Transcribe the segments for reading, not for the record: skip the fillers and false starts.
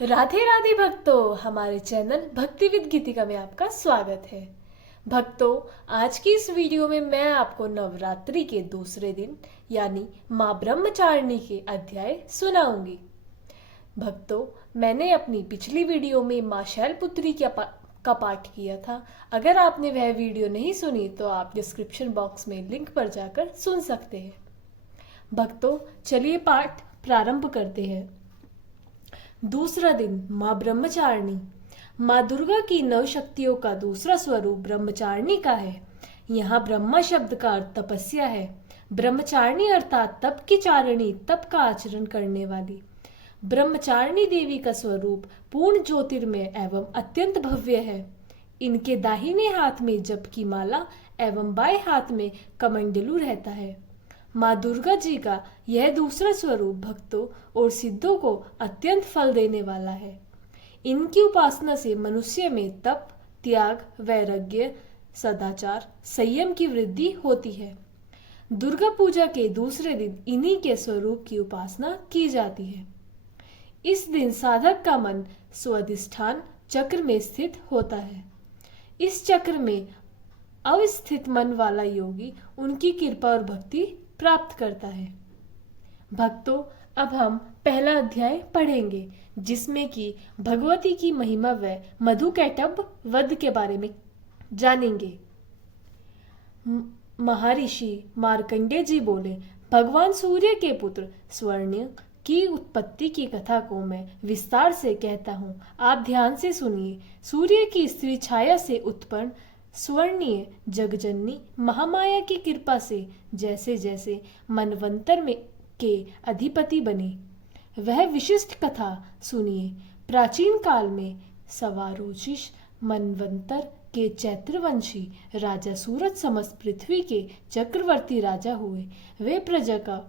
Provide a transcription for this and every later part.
राधे राधे भक्तों, हमारे चैनल भक्ति विद गीतिका में आपका स्वागत है। भक्तों, आज की इस वीडियो में मैं आपको नवरात्रि के दूसरे दिन यानी माँ ब्रह्मचारिणी के अध्याय सुनाऊंगी। भक्तों, मैंने अपनी पिछली वीडियो में माँ शैलपुत्री का पाठ किया था। अगर आपने वह वीडियो नहीं सुनी तो आप डिस्क्रिप्शन बॉक्स में लिंक पर जाकर सुन सकते हैं। भक्तों, चलिए पाठ प्रारंभ करते हैं। दूसरा दिन माँ ब्रह्मचारिणी। माँ दुर्गा की नव शक्तियों का दूसरा स्वरूप ब्रह्मचारिणी का है। यहाँ ब्रह्मा शब्द का अर्थ तपस्या है। ब्रह्मचारिणी अर्थात तप की चारिणी, तप का आचरण करने वाली। ब्रह्मचारिणी देवी का स्वरूप पूर्ण ज्योतिर्मय एवं अत्यंत भव्य है। इनके दाहिने हाथ में जप की माला एवं बाएं हाथ में कमंडलू रहता है। माँ दुर्गा जी का यह दूसरा स्वरूप भक्तों और सिद्धों को अत्यंत फल देने वाला है। इनकी उपासना से मनुष्य में तप, त्याग, वैराग्य, सदाचार, संयम की वृद्धि होती है। दुर्गा पूजा के दूसरे दिन इन्हीं के स्वरूप की उपासना की जाती है। इस दिन साधक का मन स्वाधिष्ठान चक्र में स्थित होता है। इस चक्र में अवस्थित मन वाला योगी उनकी कृपा और भक्ति प्राप्त करता है। भक्तों, अब हम पहला अध्याय पढ़ेंगे जिसमें कि भगवती की महिमा व मधुकैटभ वध के बारे में जानेंगे। महर्षि मार्कंडेय जी बोले, भगवान सूर्य के पुत्र स्वर्ण की उत्पत्ति की कथा को मैं विस्तार से कहता हूँ, आप ध्यान से सुनिए। सूर्य की स्त्री छाया से उत्पन्न स्वर्णीय जगजननी महामाया की कृपा से जैसे जैसे मनवंतर में के अधिपति बने, वह विशिष्ट कथा सुनिए। प्राचीन काल में सवारोचिष मनवंतर के चैत्रवंशी राजा सूरज समस्त पृथ्वी के चक्रवर्ती राजा हुए। वे प्रजा का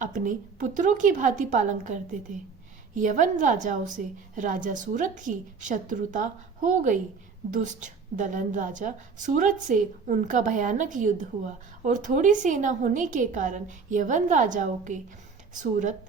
अपने पुत्रों की भांति पालन करते थे। यवन राजाओं से राजा सूरत की शत्रुता हो गई। दुष्ट दलन राजा सूरत से उनका भयानक युद्ध हुआ और थोड़ी सेना होने के कारण यवन राजाओं के सूरत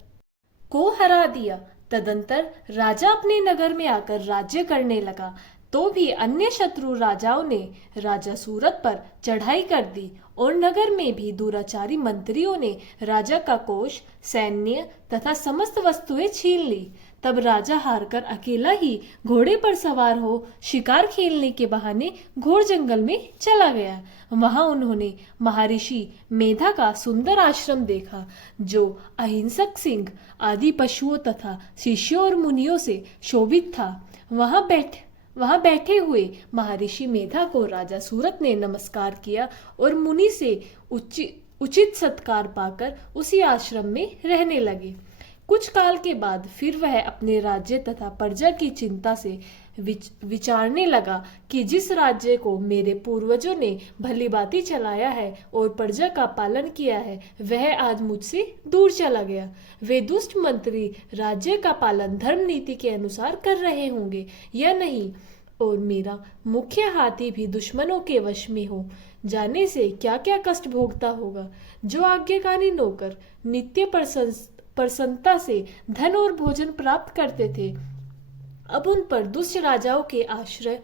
को हरा दिया। तदंतर राजा अपने नगर में आकर राज्य करने लगा, तो भी अन्य शत्रु राजाओं ने राजा सूरत पर चढ़ाई कर दी और नगर में भी दुराचारी मंत्रियों ने राजा का कोष, सैन्य तथा समस्त वस्तुएं छीन ली। तब राजा हारकर अकेला ही घोड़े पर सवार हो शिकार खेलने के बहाने घोर जंगल में चला गया। वहां उन्होंने महर्षि मेधा का सुंदर आश्रम देखा, जो अहिंसक सिंह आदि पशुओं तथा शिष्यों और मुनियों से शोभित था। वहां बैठे हुए महर्षि मेधा को राजा सूरत ने नमस्कार किया और मुनि से उचित सत्कार पाकर उसी आश्रम में रहने लगे। कुछ काल के बाद फिर वह अपने राज्य तथा प्रजा की चिंता से विचारने लगा कि जिस राज्य को मेरे पूर्वजों ने भली भांति चलाया है और प्रजा का पालन किया है, वह आज मुझसे दूर चला गया। वे दुष्ट मंत्री राज्य का पालन धर्म नीति के अनुसार कर रहे होंगे या नहीं, और मेरा मुख्य हाथी भी दुश्मनों के वश में हो जाने से क्या क्या कष्ट भोगता होगा। जो आज्ञाकारी नौकर नित्य प्रसन्नता से धन और भोजन प्राप्त करते थे, अब उन पर दुष्ट राजाओं के आश्रय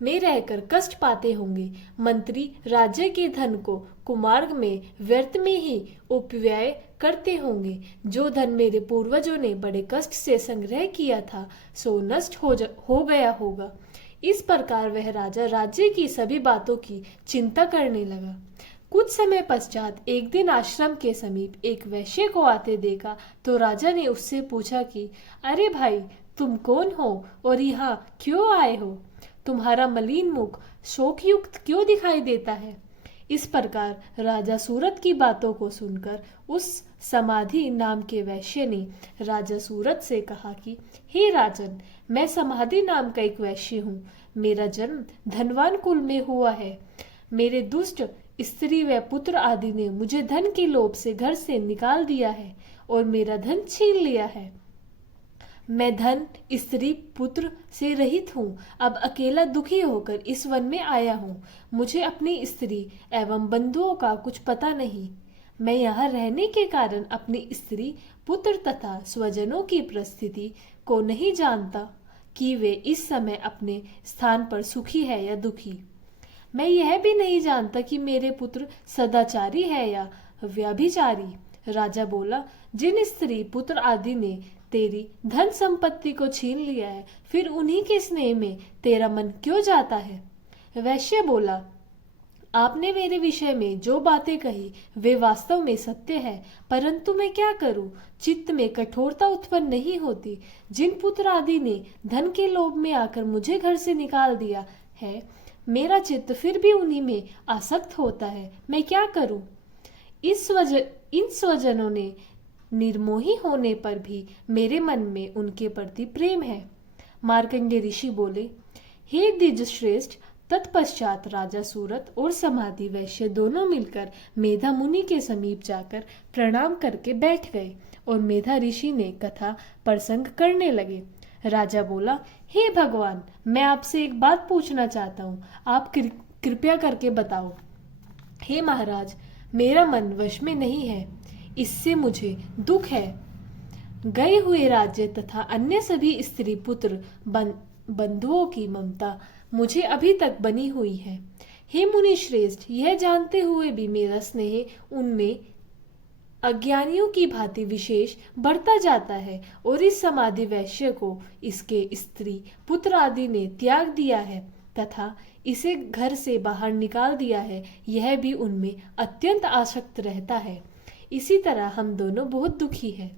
में रहकर कष्ट पाते होंगे। मंत्री राज्य के धन को कुमार्ग में व्यर्थ में ही उपव्यय करते होंगे। जो धन मेरे पूर्वजों ने बड़े कष्ट से संग्रह किया था, सो नष्ट हो गया होगा। इस प्रकार वह राजा राज्य की सभी बातों की चिंता करने लगा। कुछ समय पश्चात एक दिन आश्रम के समीप एक वैश्य को आते देखा तो राजा ने उससे पूछा कि अरे भाई, तुम कौन हो और यहाँ क्यों आए हो? तुम्हारा मलिन मुख शोकयुक्त क्यों दिखाई देता है? इस प्रकार राजा सूरत की बातों को सुनकर उस समाधि नाम के वैश्य ने राजा सूरत से कहा कि हे राजन, मैं समाधि नाम का एक वैश्य हूँ। मेरा जन्म धनवान कुल में हुआ है। मेरे दुष्ट स्त्री व पुत्र आदि ने मुझे धन के लोभ से घर से निकाल दिया है और मेरा धन छीन लिया है। मैं धन, स्त्री, पुत्र से रहित हूँ। अब अकेला दुखी होकर इस वन में आया हूँ। मुझे अपनी स्त्री एवं बंधुओं का कुछ पता नहीं। मैं यहाँ रहने के कारण अपनी स्त्री, पुत्र तथा स्वजनों की परिस्थिति को नहीं जानता कि वे इस समय अपने स्थान पर सुखी है या दुखी। मैं यह भी नहीं जानता कि मेरे पुत्र सदाचारी है या व्यभिचारी। राजा बोला, जिन स्त्री, पुत्र आदि ने तेरी धन संपत्ति को छीन लिया है, फिर उन्हीं के स्नेह में तेरा मन क्यों जाता है? वैश्य बोला, आपने मेरे विषय में जो बातें कही वे वास्तव में सत्य है, परंतु मैं क्या करूं? चित्त में कठोरता उत्पन्न नहीं होती। जिन पुत्र आदि ने धन के लोभ में आकर मुझे घर से निकाल दिया है, मेरा चित्त फिर भी उन्हीं में आसक्त होता है। मैं क्या करूं? इन स्वजनों ने निर्मोही होने पर भी मेरे मन में उनके प्रति प्रेम है। मार्कंडेय ऋषि बोले, हे द्विज श्रेष्ठ, तत्पश्चात राजा सूरत और समाधि वैश्य दोनों मिलकर मेधा मुनि के समीप जाकर प्रणाम करके बैठ गए और मेधा ऋषि ने कथा प्रसंग करने लगे। राजा बोला, हे भगवान, मैं आपसे एक बात पूछना चाहता हूँ, आप कृपया करके बताओ। हे महाराज, मेरा मन वश में नहीं है, इससे मुझे दुख है। गए हुए राज्य तथा अन्य सभी स्त्री पुत्र बंधुओं की ममता मुझे अभी तक बनी हुई है। हे मुनि श्रेष्ठ, यह जानते हुए भी मेरा स्नेह उनमें अज्ञानियों की भांति विशेष बढ़ता जाता है और इस समाधि वैश्य को इसके स्त्री पुत्र आदि ने त्याग दिया है तथा इसे घर से बाहर निकाल दिया है, यह भी उनमें अत्यंत आसक्त रहता है। इसी तरह हम दोनों बहुत दुखी हैं।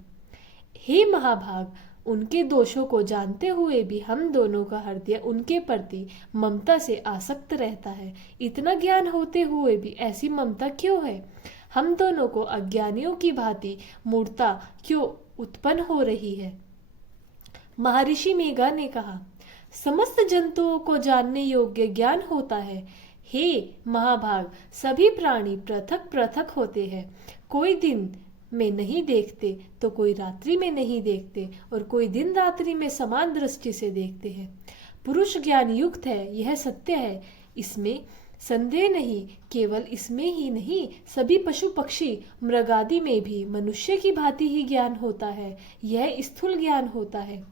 हे महाभाग, उनके दोषों को जानते हुए भी हम दोनों का हृदय उनके प्रति ममता से आसक्त रहता है। इतना ज्ञान होते हुए भी ऐसी ममता क्यों है? हम दोनों को अज्ञानियों की भांति मूढ़ता क्यों उत्पन्न हो रही है? महर्षि मेघा ने कहा, समस्त जंतुओं को जानने योग्य ज्ञान होता है। हे महाभाग, सभी प्राणी पृथक पृथक होते हैं। कोई दिन में नहीं देखते तो कोई रात्रि में नहीं देखते और कोई दिन रात्रि में समान दृष्टि से देखते हैं। पुरुष ज्ञान युक्त है, यह सत्य है, इसमें संदेह नहीं। केवल इसमें ही नहीं, सभी पशु पक्षी मृगादि में भी मनुष्य की भांति ही ज्ञान होता है। यह स्थूल ज्ञान होता है।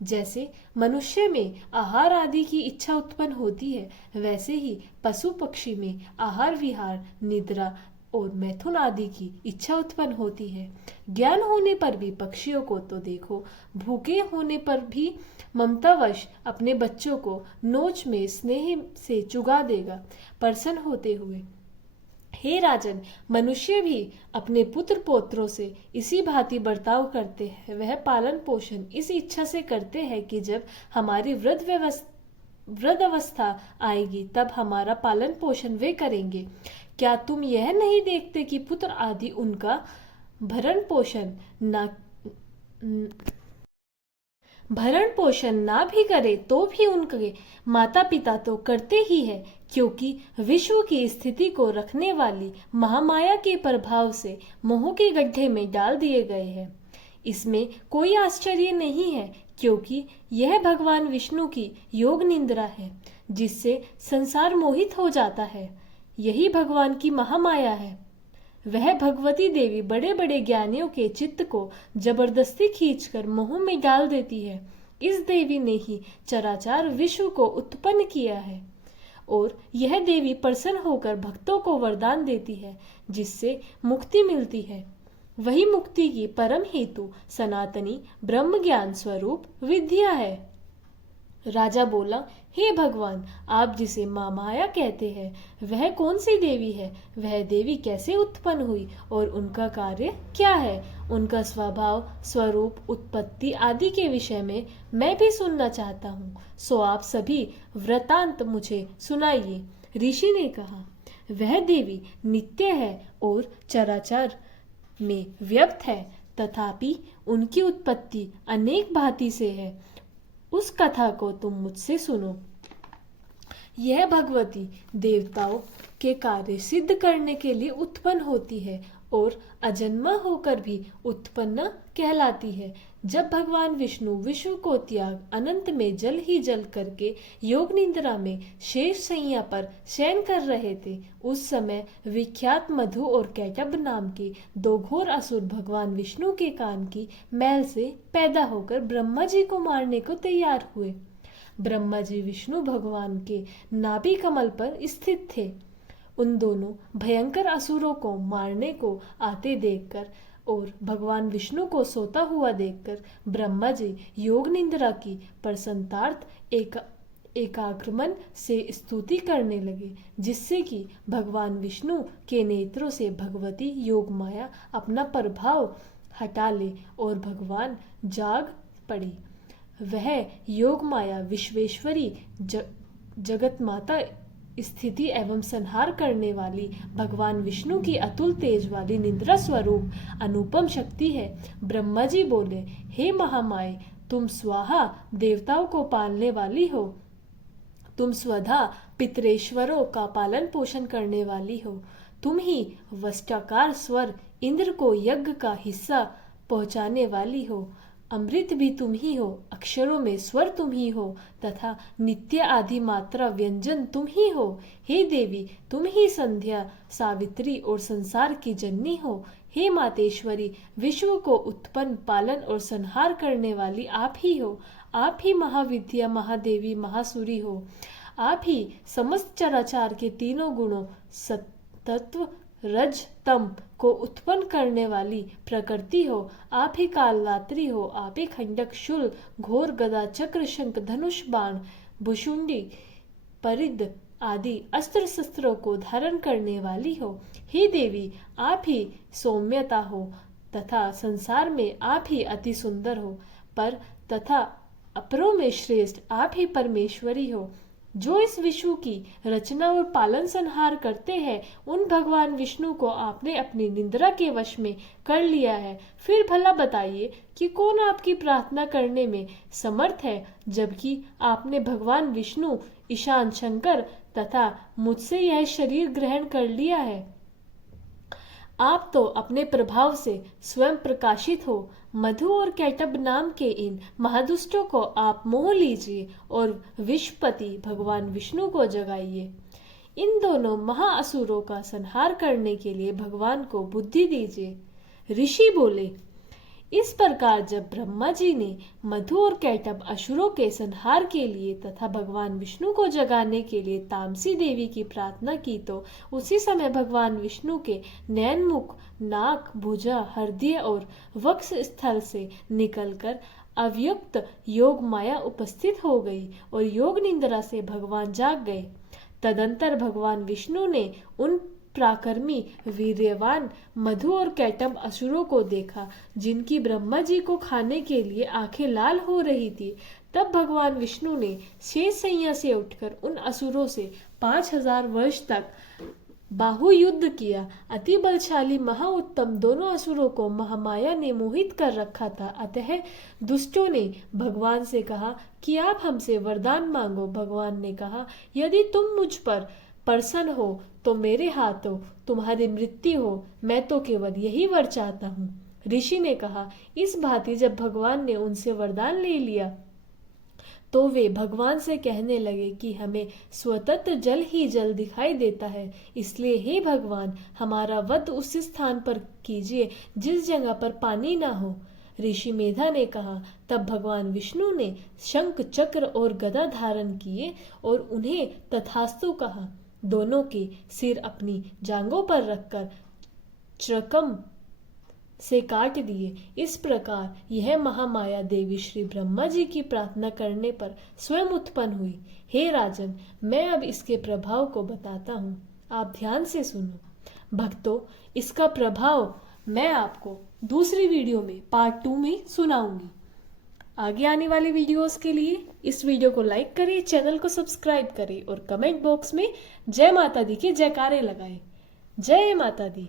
जैसे मनुष्य में आहार आदि की इच्छा उत्पन्न होती है, वैसे ही पशु पक्षी में आहार विहार, निद्रा और मैथुन आदि की इच्छा उत्पन्न होती है। ज्ञान होने पर भी पक्षियों को तो देखो, भूखे होने पर भी ममतावश अपने बच्चों को नोच में स्नेह से चुगा देगा, प्रसन्न होते हुए। हे राजन, मनुष्य भी अपने पुत्र पौत्रों से इसी भांति बर्ताव करते हैं। वह पालन पोषण इस इच्छा से करते हैं कि जब हमारी वृद्ध अवस्था आएगी तब हमारा पालन पोषण वे करेंगे। क्या तुम यह नहीं देखते कि पुत्र आदि उनका भरण पोषण ना भी करे तो भी उनके माता पिता तो करते ही है, क्योंकि विश्व की स्थिति को रखने वाली महामाया के प्रभाव से मोह के गड्ढे में डाल दिए गए हैं। इसमें कोई आश्चर्य नहीं है, क्योंकि यह भगवान विष्णु की योग निंद्रा है, जिससे संसार मोहित हो जाता है। यही भगवान की महामाया है। वह भगवती देवी बड़े बड़े ज्ञानियों के चित्त को जबरदस्ती खींचकर मोह में डाल देती है। इस देवी ने ही चराचर विश्व को उत्पन्न किया है और यह देवी प्रसन्न होकर भक्तों को वरदान देती है, जिससे मुक्ति मिलती है। वही मुक्ति की परम हेतु सनातनी ब्रह्म ज्ञान स्वरूप विद्या है। राजा बोला, हे भगवान, आप जिसे माँ माया कहते हैं, वह कौन सी देवी है? वह देवी कैसे उत्पन्न हुई और उनका कार्य क्या है? उनका स्वभाव, स्वरूप, उत्पत्ति आदि के विषय में मैं भी सुनना चाहता हूँ, सो आप सभी वृतांत मुझे सुनाइए। ऋषि ने कहा, वह देवी नित्य है और चराचर में व्यक्त है, तथापि उनकी उत्पत्ति अनेक भांति से है। उस कथा को तुम मुझसे सुनो। यह भगवती देवताओं के कार्य सिद्ध करने के लिए उत्पन्न होती है और अजन्मा होकर भी उत्पन्न कहलाती है। जब भगवान विष्णु विश्व को त्याग अनंत में जल ही जल करके योग निद्रा में शेष शैया पर शयन कर रहे थे, उस समय विख्यात मधु और कैटभ नाम के दो घोर असुर भगवान विष्णु के कान की मैल से पैदा होकर ब्रह्मा जी को मारने को तैयार हुए। ब्रह्मा जी विष्णु भगवान के नाभि कमल पर स्थित थे। उन दोनों भयंकर असुरों को मारने को आते देखकर और भगवान विष्णु को सोता हुआ देखकर ब्रह्मा जी योग निद्रा की प्रसन्नतार्थ एकाग्रमन से स्तुति करने लगे, जिससे कि भगवान विष्णु के नेत्रों से भगवती योग माया अपना प्रभाव हटा ले और भगवान जाग पड़े। वह योग माया विश्वेश्वरी जगत माता स्थिति एवं संहार करने वाली भगवान विष्णु की अतुल तेज वाली निद्रा स्वरूप अनुपम शक्ति है। ब्रह्मा जी बोले, हे महामाये, तुम स्वाहा देवताओं को पालने वाली हो, तुम स्वधा पितरेश्वरों का पालन पोषण करने वाली हो, तुम ही वस्त्राकार स्वर इंद्र को यज्ञ का हिस्सा पहुंचाने वाली हो, अमृत भी तुम ही हो, अक्षरों में स्वर तुम ही हो तथा नित्य आदि मात्रा व्यंजन तुम ही हो। हे देवी, तुम ही संध्या सावित्री और संसार की जननी हो। हे मातेश्वरी, विश्व को उत्पन्न पालन और संहार करने वाली आप ही हो। आप ही महाविद्या महादेवी महासुरी हो। आप ही समस्त चराचार के तीनों गुणों सत्त्व रज तम को उत्पन्न करने वाली प्रकृति हो। आप ही कालरात्रि हो। आप ही खंडक शूल घोर गदा चक्र शंख धनुष बाण भुशुंडी परिद आदि अस्त्र शस्त्रों को धारण करने वाली हो। हे देवी, आप ही सौम्यता हो तथा संसार में आप ही अति सुंदर हो, पर तथा अपरों में श्रेष्ठ आप ही परमेश्वरी हो। जो इस विश्व की रचना और पालन संहार करते हैं, उन भगवान विष्णु को आपने अपनी निद्रा के वश में कर लिया है। फिर भला बताइए कि कौन आपकी प्रार्थना करने में समर्थ है, जबकि आपने भगवान विष्णु ईशान शंकर तथा मुझसे यह शरीर ग्रहण कर लिया है। आप तो अपने प्रभाव से स्वयं प्रकाशित हो। मधु और कैटभ नाम के इन महादुष्टों को आप मोह लीजिए और विश्वपति भगवान विष्णु को जगाइए। इन दोनों महाअसुरों का संहार करने के लिए भगवान को बुद्धि दीजिए। ऋषि बोले, इस प्रकार जब ब्रह्मा जी ने मधु और कैटभ असुरों के संहार के लिए तथा भगवान विष्णु को जगाने के लिए तामसी देवी की प्रार्थना की, तो उसी समय भगवान विष्णु के नयन मुख नाक भुजा हृदय और वक्ष स्थल से निकलकर अव्यक्त योग माया उपस्थित हो गई और योग निद्रा से भगवान जाग गए। तदंतर भगवान विष्णु ने उन पराक्रमी वीर्यवान मधु और कैटभ असुरों को देखा, जिनकी ब्रह्मा जी को खाने के लिए आंखें लाल हो रही थी। तब भगवान विष्णु ने शेष शैया से उठकर उन असुरों से 5000 वर्ष तक बाहु युद्ध किया। अति बलशाली महाउत्तम दोनों असुरों को महामाया ने मोहित कर रखा था। अतः दुष्टों ने भगवान से कहा कि आप हमसे वरदान मांगो। भगवान ने कहा, यदि तुम मुझ पर प्रसन्न हो तो मेरे हाथों तुम्हारी मृत्यु हो। मैं तो केवल यही वर चाहता हूँ। ऋषि ने कहा, इस भांति जब भगवान ने उनसे वरदान ले लिया तो वे भगवान से कहने लगे कि हमें स्वतंत्र जल ही जल दिखाई देता है, इसलिए हे भगवान, हमारा वध उस स्थान पर कीजिए जिस जगह पर पानी ना हो। ऋषि मेधा ने कहा, तब भगवान विष्णु ने शंख चक्र और गदा धारण किए और उन्हें तथास्तु कहा। दोनों के सिर अपनी जांघों पर रखकर त्रकम से काट दिए। इस प्रकार यह महामाया देवी श्री ब्रह्मा जी की प्रार्थना करने पर स्वयं उत्पन्न हुई। हे राजन, मैं अब इसके प्रभाव को बताता हूँ, आप ध्यान से सुनो। भक्तों, इसका प्रभाव मैं आपको दूसरी वीडियो में पार्ट 2 में सुनाऊंगी। आगे आने वाली वीडियोस के लिए इस वीडियो को लाइक करें, चैनल को सब्सक्राइब करें और कमेंट बॉक्स में जय माता दी के जयकारे लगाएं। जय माता दी।